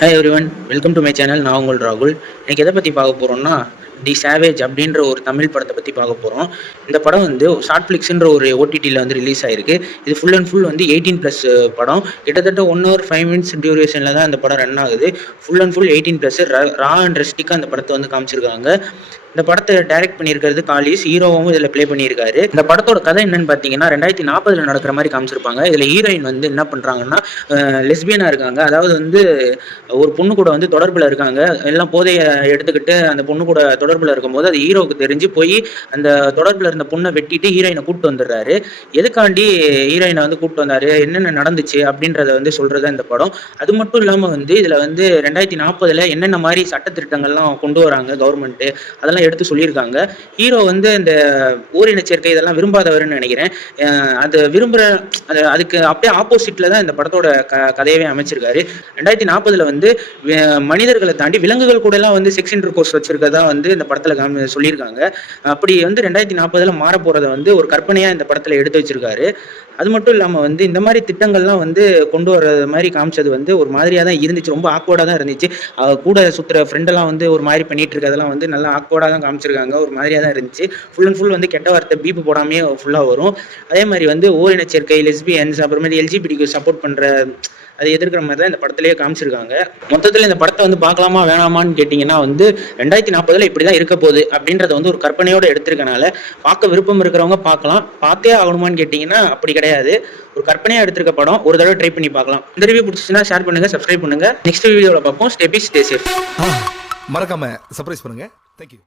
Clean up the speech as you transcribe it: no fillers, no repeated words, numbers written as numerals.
Hi everyone, welcome to my channel. நான் உங்கள் ராகுல். எனக்கு எதை பற்றி பார்க்க போகிறோம்னா, தி சேவேஜ் அப்படின்ற ஒரு தமிழ் படத்தை பற்றி பார்க்க போகிறோம். இந்த படம் வந்து ஷார்ட் ஃப்ளிக்ஸ்ன்ற ஒரு ஓடிடியில் வந்து ரிலீஸ் ஆயிருக்கு. இது ஃபுல் அண்ட் ஃபுல் வந்து 18+ படம். கிட்டத்தட்ட 1 hour 5 minutes டியூரேஷனில் தான் இந்த படம் ரன் ஆகுது. Full and full 18+. Raw and ரெஸ்டிக்காக அந்த படத்தை வந்து காமிச்சிருக்காங்க. இந்த படத்தை டைரக்ட் பண்ணியிருக்கிறது காலிஸ். ஹீரோவும் இதில் ப்ளே பண்ணியிருக்காரு. இந்த படத்தோட கதை என்னன்னு பார்த்தீங்கன்னா, 2040 நடக்கிற மாதிரி காமிச்சிருப்பாங்க. இதில் ஹீரோயின் வந்து என்ன பண்ணுறாங்கன்னா, லெஸ்பியனாக இருக்காங்க. அதாவது வந்து ஒரு பொண்ணு கூட வந்து தொடர்பில் இருக்காங்க. எல்லாம் போதைய எடுத்துக்கிட்டு அந்த பொண்ணு கூட தொடர்பில் இருக்கும்போது அது ஹீரோவுக்கு தெரிஞ்சு போய் அந்த தொடர்பில் இருந்த பொண்ணை வெட்டிட்டு ஹீரோயினை கூப்பிட்டு வந்துடுறாரு. எதுக்காண்டி ஹீரோயினை வந்து கூப்பிட்டு வந்தாரு, என்னென்ன நடந்துச்சு அப்படின்றத வந்து சொல்றது இந்த படம். அது மட்டும் இல்லாமல் வந்து இதில் வந்து 2040 என்னென்ன மாதிரி சட்ட திருத்தங்கள்லாம் கொண்டு வராங்க கவர்மெண்ட், அதெல்லாம் எடுத்து சொல்லியிருக்காங்க. ஹீரோ வந்து இந்த ஓரின சேர்க்கை இதெல்லாம் விரும்பாதவர்னு நினைக்கிறேன். அது விரும்புகிற அதுக்கு அப்படியே ஆப்போசிட்ல தான் இந்த படத்தோட கதையவே அமைச்சிருக்காரு. 2040 வந்து மனிதர்களை தாண்டி விலங்குகள் கூட எல்லாம் வந்து செக்ஸ் இன்டர்கோர்ஸ் வச்சிருக்கதா வந்து இந்த படத்துல சொல்லியிருக்காங்க. அப்படி வந்து 2040 மாற போறத வந்து ஒரு கற்பனையா இந்த படத்துல எடுத்து வச்சிருக்காரு. அது மட்டும் இல்லாம வந்து இந்த மாதிரி திட்டங்கள்லாம் வந்து கொண்டு வர மாதிரி காமிச்சது வந்து ஒரு மாதிரியா தான் இருந்துச்சு. ரொம்ப ஆக்வர்டா தான் இருந்துச்சு. கூட சுத்துற ஃப்ரெண்ட் எல்லாம் வந்து ஒரு மாதிரி பண்ணிட்டு இருக்கதெல்லாம் வந்து நல்லா ஆக்வர்டா தான் காமிச்சிருக்காங்க. ஒரு மாதிரியா தான் இருந்துச்சு. ஃபுல் அண்ட் ஃபுல் வந்து கெட்ட வார்த்தை பீப்பு போடாமே ஃபுல்லா வரும். அதே மாதிரி வந்து ஓரின சேர்க்கை, லெஸ்பியன்ஸ், அப்புறமேட்டு எல்ஜிபிடிக்கு சப்போர்ட் பண்ற அதை எதிர்க்கிற மாதிரி தான் இந்த படத்திலேயே காமிச்சிருக்காங்க. மொத்தத்தில் இந்த படத்தை வந்து பார்க்கலாமா வேணாமான்னு கேட்டிங்கன்னா வந்து 2040 இப்படி தான் இருக்க போகுது அப்படின்றத வந்து ஒரு கற்பனையோடு எடுத்திருக்கனால பார்க்க விருப்பம் இருக்கிறவங்க பார்க்கலாம். பார்த்தே ஆகணுமான்னு கேட்டிங்கன்னா அப்படி கிடையாது. ஒரு கற்பனையாக எடுத்திருக்க படம். ஒரு தடவை ட்ரை பண்ணி பார்க்கலாம். இந்த ரிவ்யூ பிடிச்சிச்சுன்னா ஷேர் பண்ணுங்க, சப்ஸ்கிரைப் பண்ணுங்க. நெக்ஸ்ட் வீடியோவில் பார்ப்போம். Stay peace, stay safe. மறக்காம சர்ப்ரைஸ் பண்ணுங்க. தேங்க்யூ.